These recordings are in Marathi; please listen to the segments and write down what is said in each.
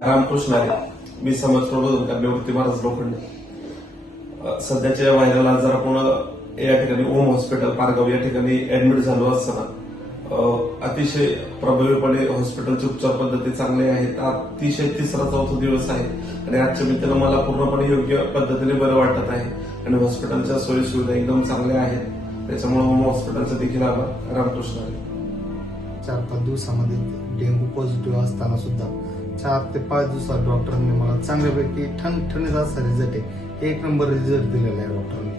रामकृष्ण आहे. मी समाज प्रबोधन निवृत्ती महाराज लोखंडे. सध्याच्या व्हायरल आजारापूर्ण या ठिकाणी ओम हॉस्पिटल पारगाव या ठिकाणी ऍडमिट झालो असताना अतिशय प्रभावीपणे हॉस्पिटलची उपचार पद्धती चांगली आहेत. अतिशय 3रा-4था दिवस आहे आणि आजच्या मित्रांनो मला पूर्णपणे योग्य पद्धतीने बरं वाटत आहे आणि हॉस्पिटलच्या सोयी सुविधा एकदम चांगल्या आहेत. त्याच्यामुळे ओम हॉस्पिटलचा देखील आभार. रामकृष्ण आहे. 4-5 दिवसामध्ये डेंग्यू पॉझिटिव्ह असताना सुद्धा 4 ते 5 दिवसात डॉक्टरांनी मला चांगल्यापैकी ठणठणीत असा रिझल्ट आहे. 1 नंबर रिझल्ट दिलेला आहे डॉक्टरांनी.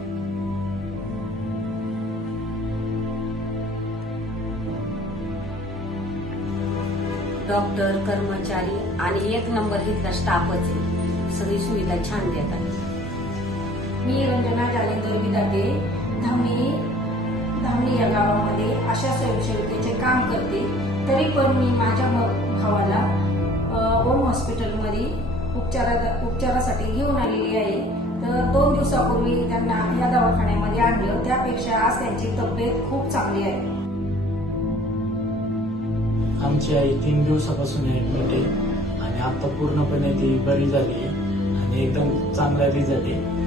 डॉक्टर, कर्मचारी आणि 1 नंबर इथला स्टाफच आहे. सगळी सुविधा छान देतात. मी रंजना जालेंदर विदाते धामणी या गावामध्ये आशा स्वयंसेविकेचे काम करते. तरी पण मी माझ्या भावाला ओम हॉस्पिटलमध्ये उपचारासाठी घेऊन आलेली आहे. तर 2 दिवसापूर्वी त्यांना या दवाखान्यामध्ये आणलं. त्यापेक्षा आज त्यांची तब्येत खूप चांगली आहे. आमची आई 3 दिवसापासून ऍडमिट आहे आणि आता पूर्णपणे ती बरी झाली आहे आणि एकदम चांगला रिझल्ट आहे.